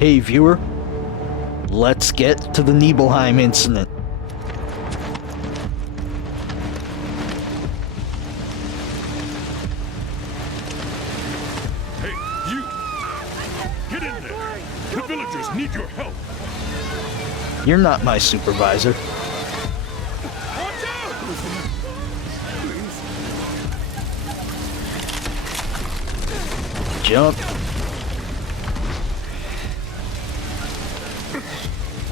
Hey viewer, let's get to the Nibelheim incident. Hey, you! Get in there! The villagers need your help! You're not my supervisor. Watch out! Jump.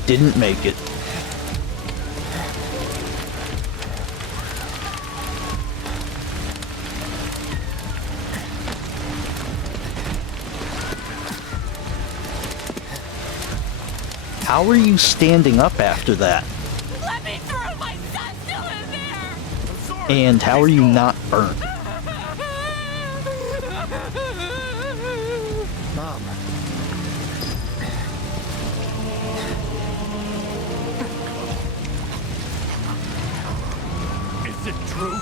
Didn't make it. How are you standing up after that? Let me through! My son's still in there! I'm sorry! And how are you not burnt? Mom. Is it true?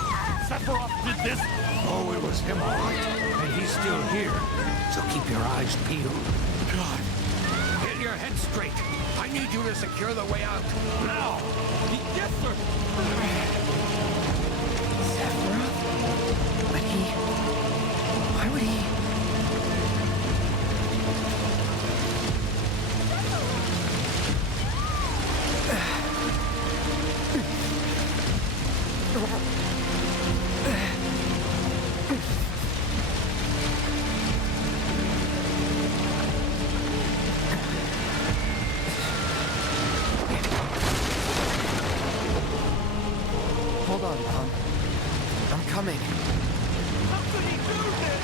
Sephiroth did this? Oh, it was him, all right. And he's still here. So keep your eyes peeled. God! Get your head straight. I need you to secure the way out. Now! Yes, sir! Sephiroth? But why would he? Hold on, Mom. I'm coming. How could he do this?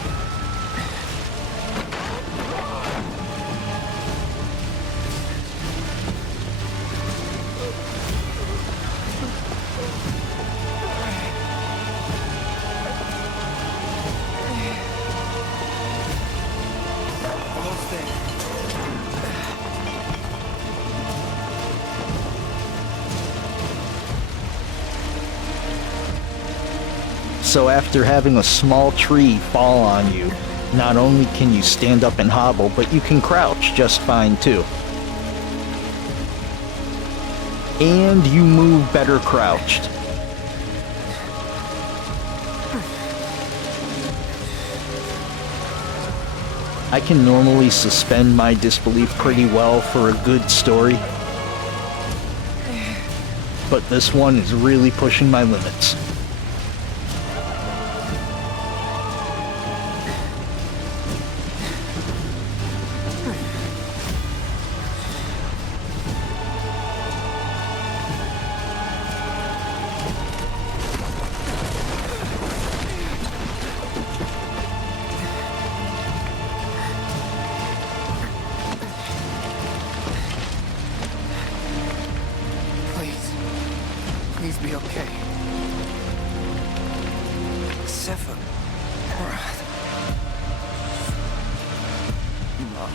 Almost there. So after having a small tree fall on you, not only can you stand up and hobble, but you can crouch just fine too. And you move better crouched. I can normally suspend my disbelief pretty well for a good story, but this one is really pushing my limits. Please be okay. Sephiroth. Mom.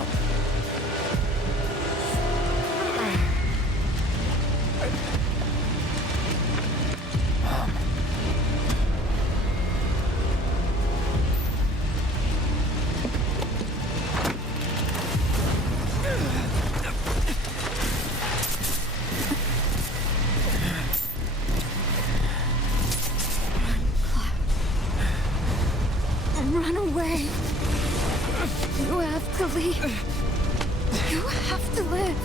Mom. Run away. You have to leave. You have to live.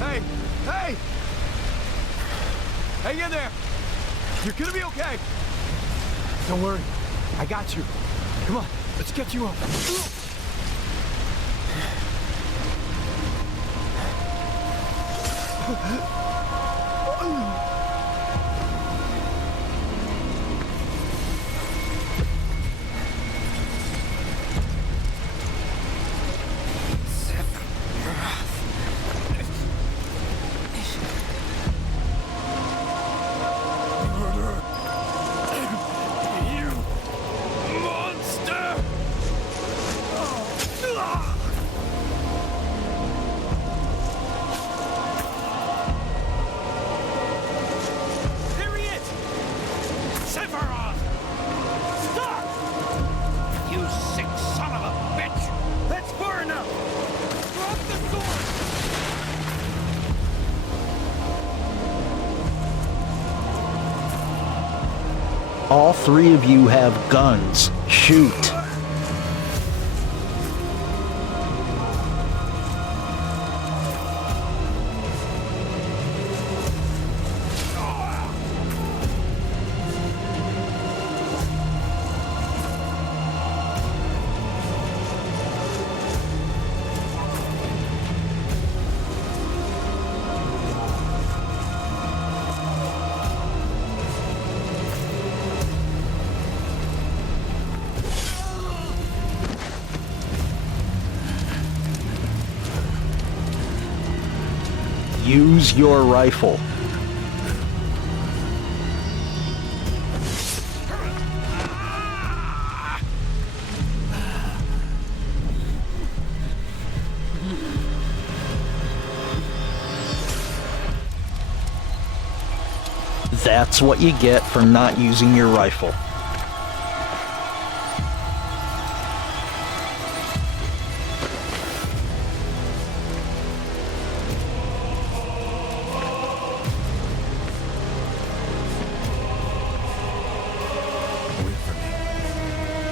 Hey! Hey! Hang in there! You're gonna be okay! Don't worry. I got you. Come on, let's get you up. You monster! All three of you have guns. Shoot. Use your rifle. That's what you get for not using your rifle. Wait for me.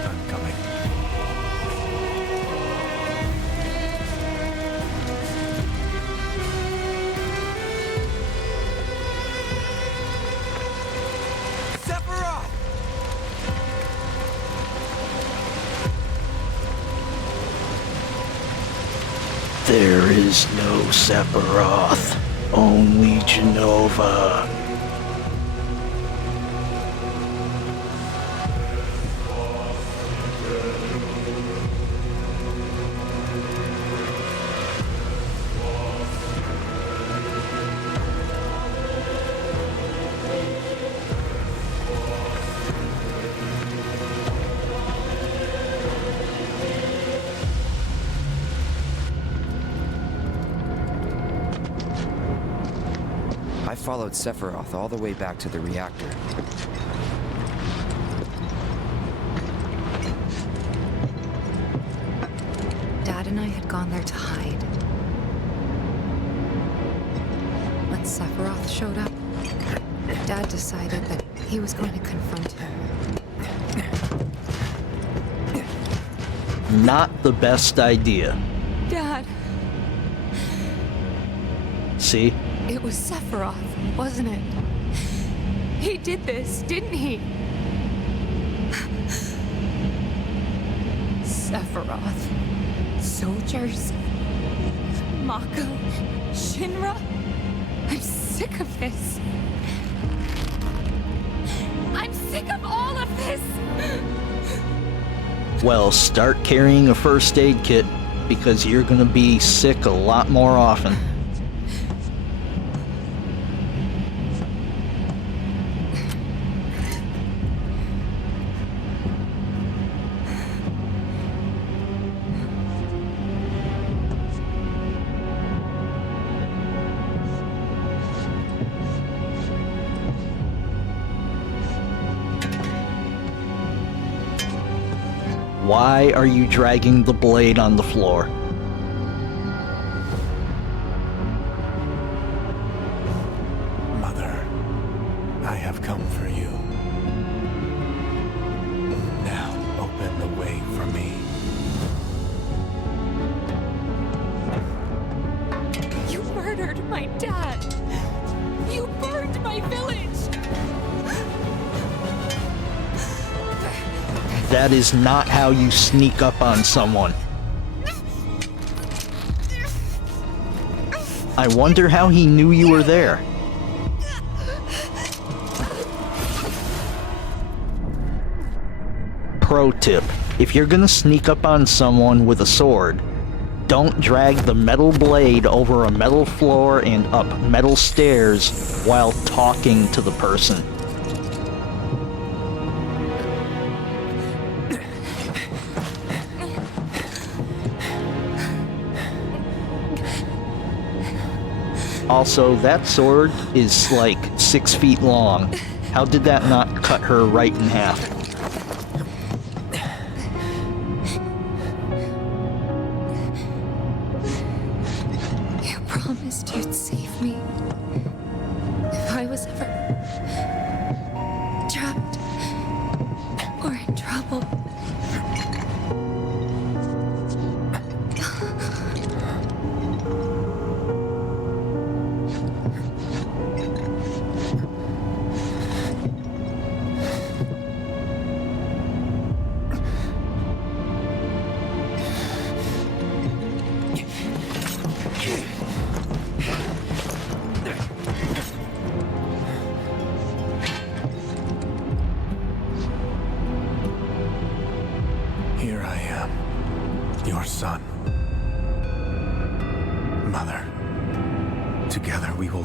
I'm coming. Sephiroth! There is no Sephiroth, only Genova. I followed Sephiroth all the way back to the reactor. Dad and I had gone there to hide. When Sephiroth showed up, Dad decided that he was going to confront him. Not the best idea. Dad, See? it was Sephiroth, wasn't it? He did this, didn't he? Sephiroth. Soldiers. Mako. Shinra. I'm sick of this. I'm sick of all of this! Well, start carrying a first aid kit because you're gonna be sick a lot more often. Why are you dragging the blade on the floor? Mother, I have come for you. Now open the way for me. You murdered my dad! You burned my village! That is not how you sneak up on someone. I wonder how he knew you were there. Pro tip, if you're gonna sneak up on someone with a sword, don't drag the metal blade over a metal floor and up metal stairs while talking to the person. Also, that sword is like 6 feet long. How did that not cut her right in half? You promised you'd save me. If I was ever trapped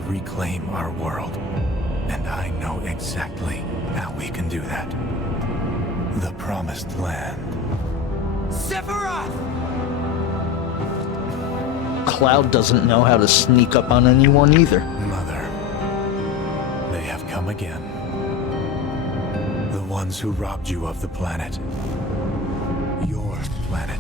will reclaim our world. And I know exactly how we can do that. The Promised Land. Sephiroth! Cloud doesn't know how to sneak up on anyone either. Mother, they have come again. The ones who robbed you of the planet. Your planet.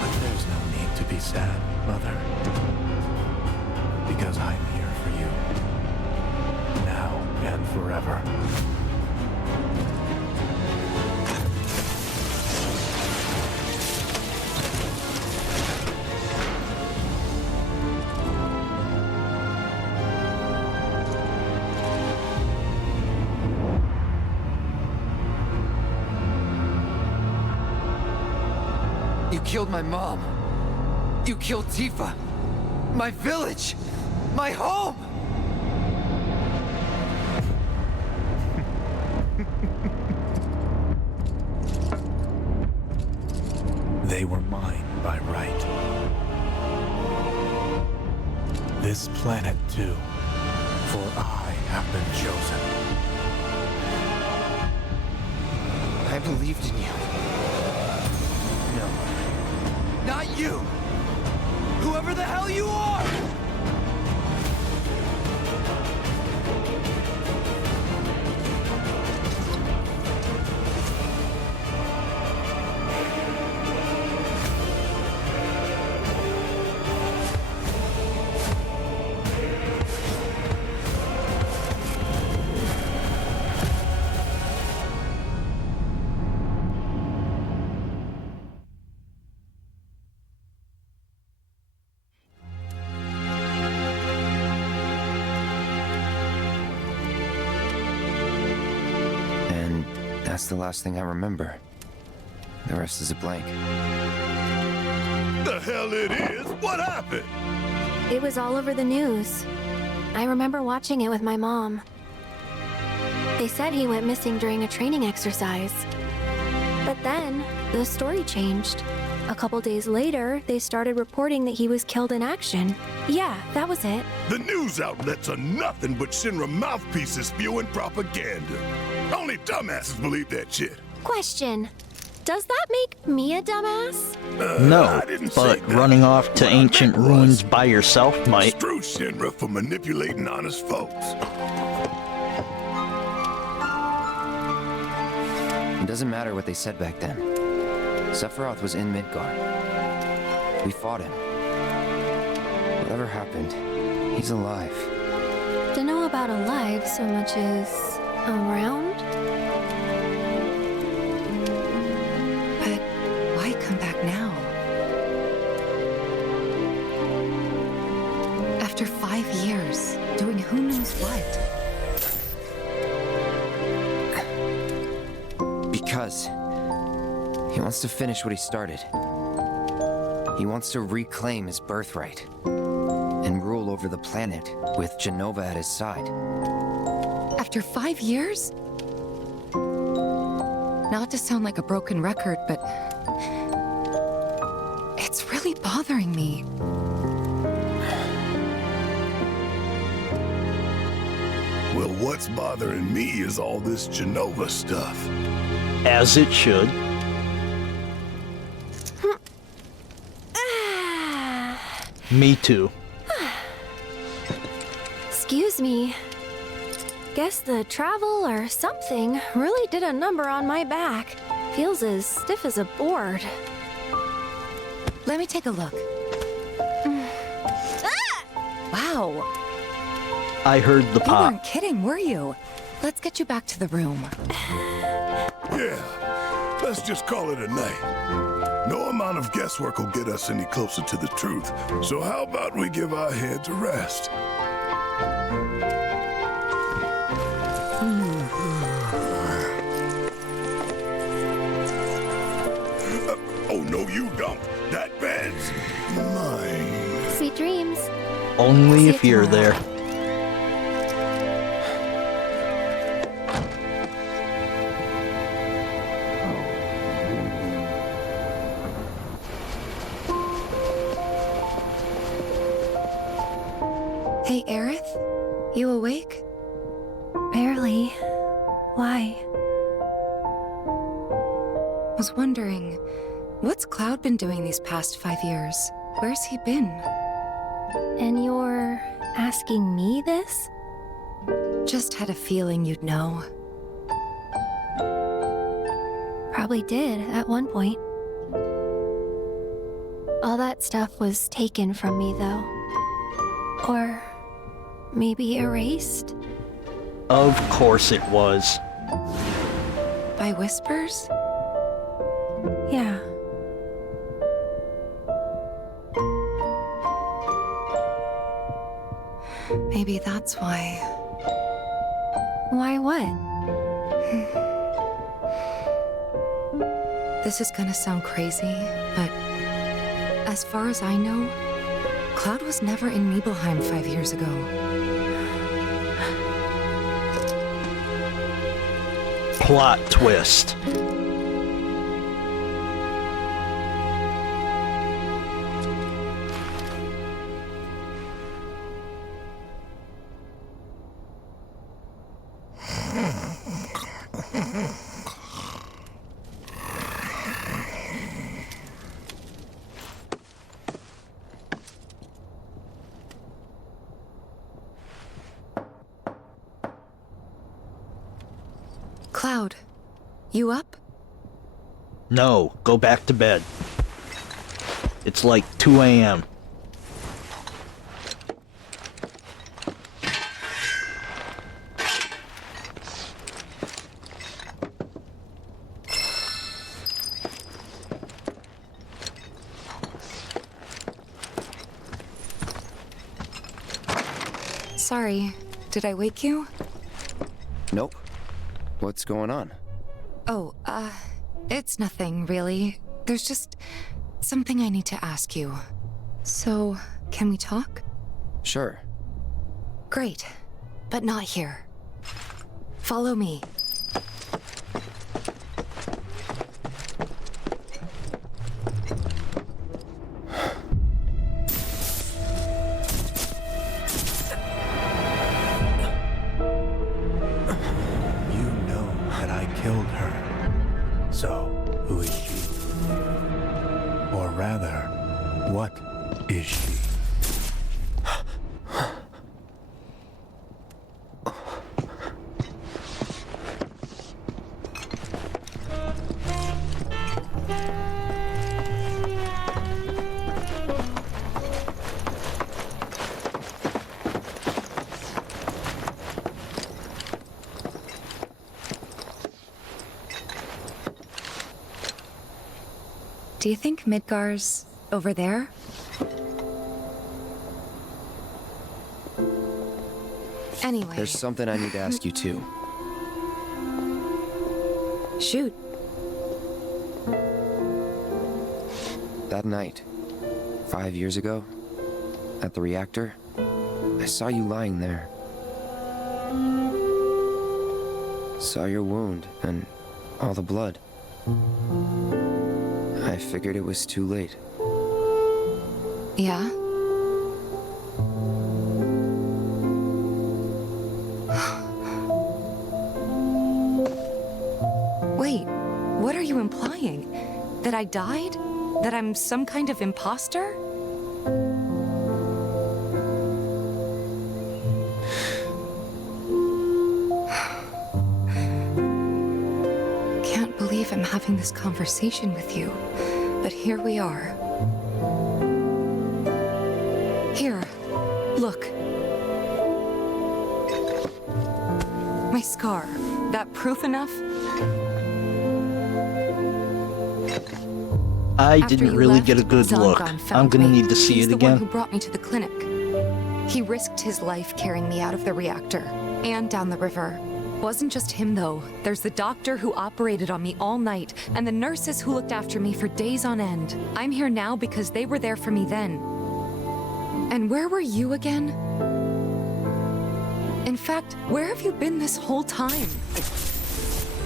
But there's no need to be sad, Mother. Because I'm here for you. Now and forever. You killed my mom. You killed Tifa. My village. My home. They were mine by right. This planet too, for I have been chosen. I believed in you. No. Not you! Whoever the hell you are! That's the last thing I remember. The rest is a blank. The hell it is? What happened? It was all over the news. I remember watching it with my mom. They said he went missing during a training exercise. But then, the story changed. A couple days later, they started reporting that he was killed in action. Yeah, that was it. The news outlets are nothing but Shinra mouthpieces spewing propaganda. Only dumbasses believe that shit. Question. Does that make me a dumbass? No, I didn't say but that. running off to What I ancient meant was, ruins by yourself might. Screw Shinra for manipulating honest folks. It doesn't matter what they said back then. Sephiroth was in Midgard. We fought him. Whatever happened, he's alive. Don't know about alive so much as around? But why come back now? After 5 years, doing who knows what? Because he wants to finish what he started. He wants to reclaim his birthright and rule over the planet with Jenova at his side. After 5 years? Not to sound like a broken record, but it's really bothering me. Well, what's bothering me is all this Jenova stuff. As it should. Me too. Excuse me. Guess the travel or something really did a number on my back. Feels as stiff as a board. Let me take a look. Wow, I heard the you pop. weren't kidding, were you? Let's get you back to the room. Yeah, let's just call it a night. No amount of guesswork will get us any closer to the truth. So how about we give our heads a rest? Oh, no, you don't. That bed's mine. Sweet dreams. Only See if you you're tomorrow. there. Hey, Aerith? You awake? Barely. Why? Was wondering, what's Cloud been doing these past 5 years? Where's he been? And you're asking me this? Just had a feeling you'd know. Probably did at one point. All that stuff was taken from me, though. Or maybe erased? Of course it was. By whispers? Yeah. Maybe that's why. Why what? This is gonna sound crazy, but as far as I know, Cloud was never in Nibelheim 5 years ago. Plot twist. Cloud, you up? No, go back to bed. It's like 2 a.m. Sorry, did I wake you? Nope. What's going on? Oh, it's nothing, really. There's just something I need to ask you. So, can we talk? Sure. Great, but not here. Follow me. You know that I killed her. So, who is she? Or rather, what is she? Do you think Midgar's over there? Anyway, There's something I need to ask you too. shoot. That night, 5 years ago, at the reactor, I saw you lying there. Saw your wound and all the blood. I figured it was too late. Yeah? Wait, what are you implying? That I died? That I'm some kind of imposter? Can't believe I'm having this conversation with you, but here we are. Here, look. My scar. That proof enough? I After didn't you really left, get a good look. Zongon I'm found gonna me. need to see He's it the one who again. brought me to the clinic. He risked his life carrying me out of the reactor and down the river. Wasn't just him though. There's the doctor who operated on me all night and the nurses who looked after me for days on end. I'm here now because they were there for me then. And where were you again? In fact, where have you been this whole time?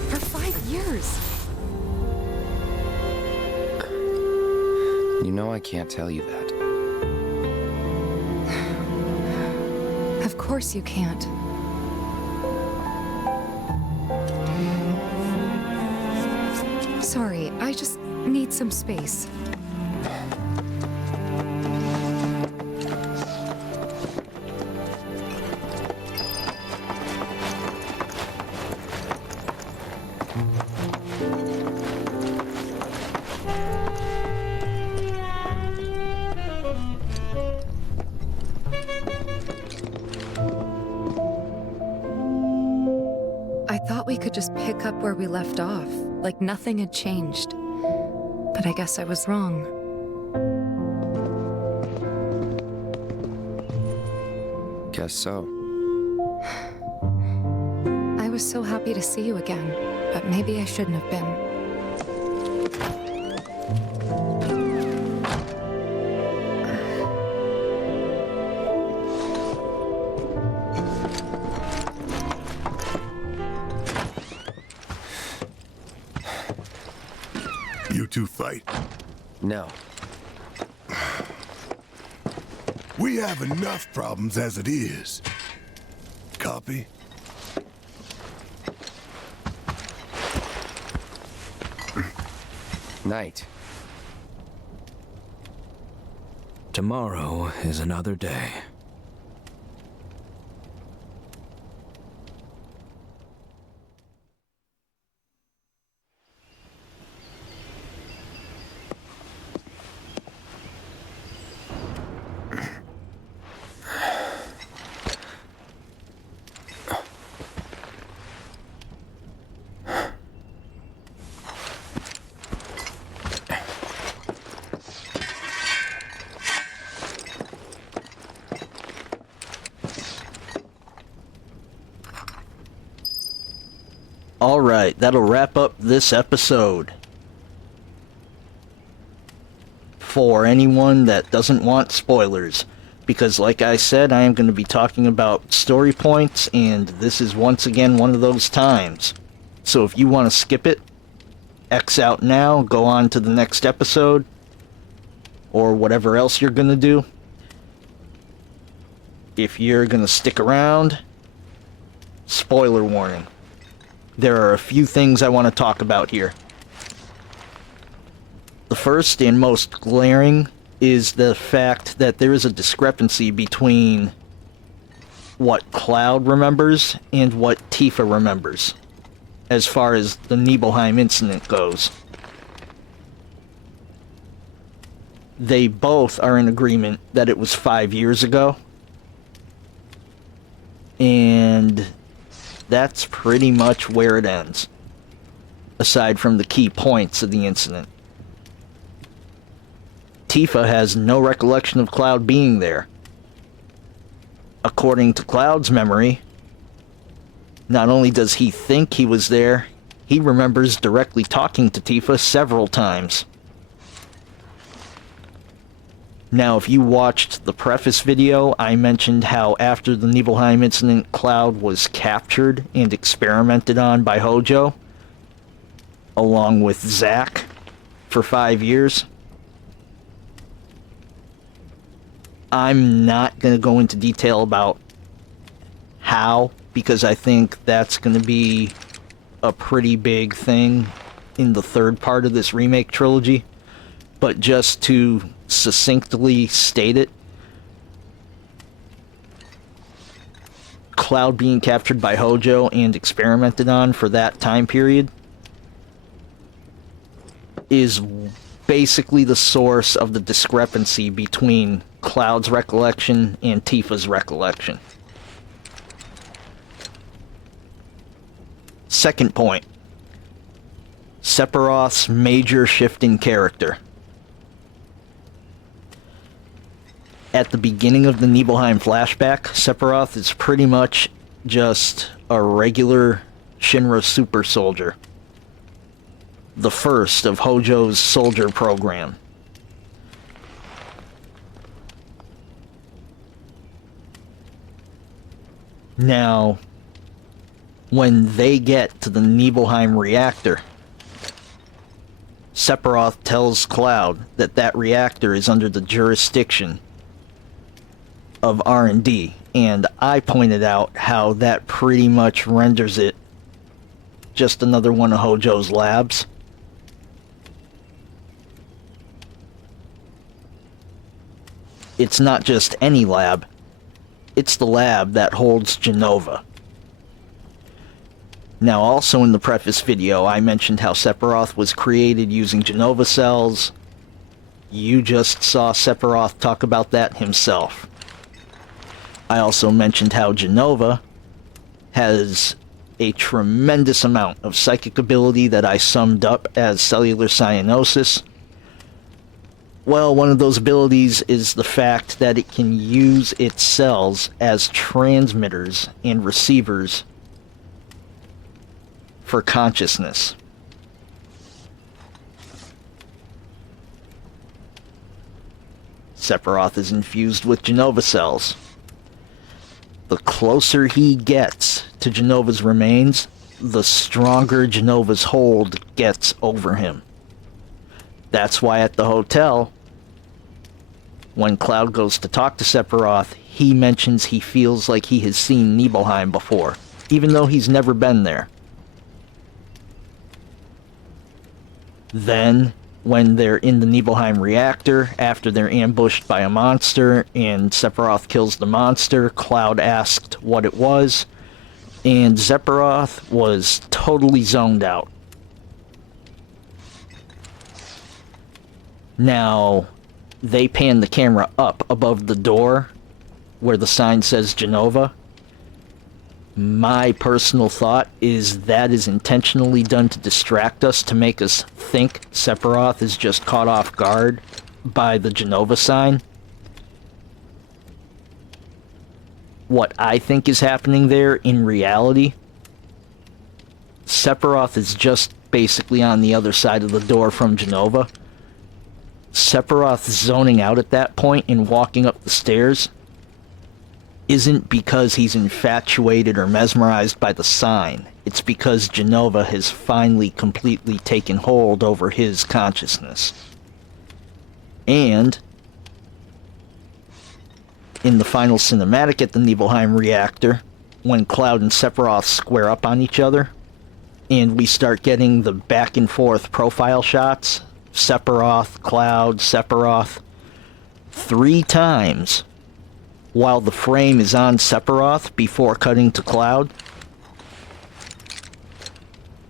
For 5 years. You know I can't tell you that. course you can't. Sorry, I just need some space. I thought we could just pick up where we left off, like nothing had changed. But I guess I was wrong. Guess so. I was so happy to see you again, but maybe I shouldn't have been. You two fight. No. We have enough problems as it is. Copy? Night. Tomorrow is another day. Alright, that'll wrap up this episode. For anyone that doesn't want spoilers. Because like I said, I am going to be talking about story points, and this is once again one of those times. So if you want to skip it, X out now, go on to the next episode, or whatever else you're going to do. If you're going to stick around, spoiler warning. There are a few things I want to talk about here. The first and most glaring is the fact that there is a discrepancy between what Cloud remembers and what Tifa remembers, as far as the Nibelheim incident goes. They both are in agreement that it was 5 years ago, and that's pretty much where it ends, aside from the key points of the incident. Tifa has no recollection of Cloud being there. According to Cloud's memory, not only does he think he was there, he remembers directly talking to Tifa several times. Now, if you watched the preface video, I mentioned how after the Nibelheim incident, Cloud was captured and experimented on by Hojo, along with Zack, for 5 years. I'm not going to go into detail about how, because I think that's going to be a pretty big thing in the third part of this remake trilogy. But just to succinctly state it, Cloud being captured by Hojo and experimented on for that time period is basically the source of the discrepancy between Cloud's recollection and Tifa's recollection. Second point. Sephiroth's major shift in character. At the beginning of the Nibelheim flashback, Sephiroth is pretty much just a regular Shinra super soldier. The first of Hojo's soldier program. Now, when they get to the Nibelheim reactor, Sephiroth tells Cloud that that reactor is under the jurisdiction of R&D, and I pointed out how that pretty much renders it just another one of Hojo's labs. It's not just any lab, it's the lab that holds Jenova. Now, also in the preface video, I mentioned how Sephiroth was created using Jenova cells. You just saw Sephiroth talk about that himself. I also mentioned how Jenova has a tremendous amount of psychic ability that I summed up as cellular cyanosis. Well, one of those abilities is the fact that it can use its cells as transmitters and receivers for consciousness. Sephiroth is infused with Jenova cells. The closer he gets to Jenova's remains, the stronger Jenova's hold gets over him. That's why at the hotel, when Cloud goes to talk to Sephiroth, he mentions he feels like he has seen Nibelheim before, even though he's never been there. Then, when they're in the Nibelheim reactor, after they're ambushed by a monster, and Sephiroth kills the monster, Cloud asked what it was, and Sephiroth was totally zoned out. Now, they pan the camera up above the door, where the sign says Jenova. My personal thought is that is intentionally done to distract us, to make us think Sephiroth is just caught off guard by the Jenova sign. What I think is happening there in reality, Sephiroth is just basically on the other side of the door from Jenova. Sephiroth zoning out at that point and walking up the stairs isn't because he's infatuated or mesmerized by the sign. It's because Jenova has finally completely taken hold over his consciousness. And in the final cinematic at the Nibelheim reactor, when Cloud and Sephiroth square up on each other, and we start getting the back and forth profile shots, Sephiroth, Cloud, Sephiroth, 3 times, while the frame is on Sephiroth before cutting to Cloud,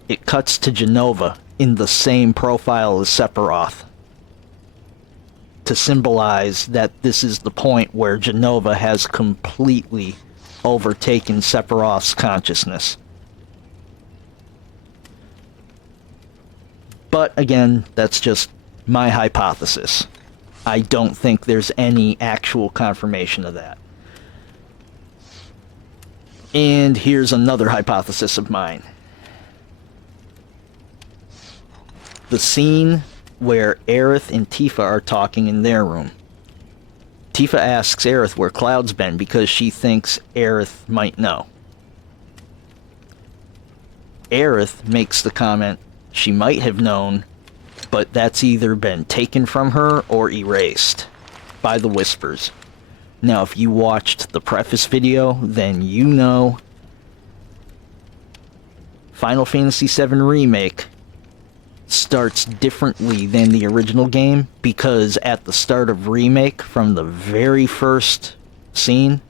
it cuts to Jenova in the same profile as Sephiroth, to symbolize that this is the point where Jenova has completely overtaken Sephiroth's consciousness. But again, that's just my hypothesis. I don't think there's any actual confirmation of that. And here's another hypothesis of mine. The scene where Aerith and Tifa are talking in their room. Tifa asks Aerith where Cloud's been because she thinks Aerith might know. Aerith makes the comment she might have known, but that's either been taken from her or erased by the Whispers. Now, if you watched the preface video, then you know Final Fantasy VII Remake starts differently than the original game, because at the start of Remake, from the very first scene,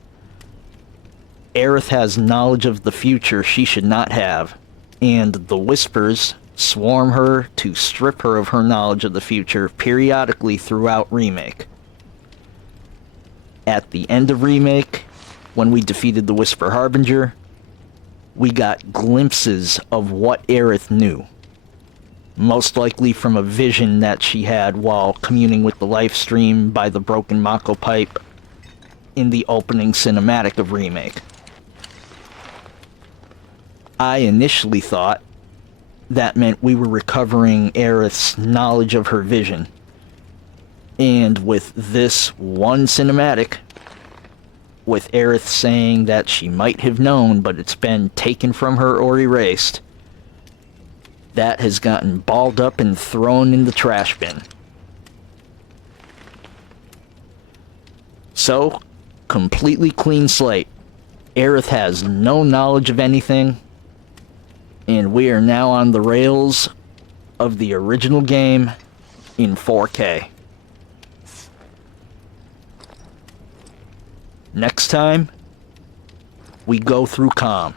Aerith has knowledge of the future she should not have, and the Whispers swarm her to strip her of her knowledge of the future periodically throughout Remake. At the end of Remake, when we defeated the Whisper Harbinger, we got glimpses of what Aerith knew. Most likely from a vision that she had while communing with the life stream by the broken Mako pipe in the opening cinematic of Remake. I initially thought that meant we were recovering Aerith's knowledge of her vision. And with this one cinematic, with Aerith saying that she might have known, but it's been taken from her or erased, that has gotten balled up and thrown in the trash bin. So, Completely clean slate. Aerith has no knowledge of anything, and we are now on the rails of the original game in 4K. Next time, we go through Calm.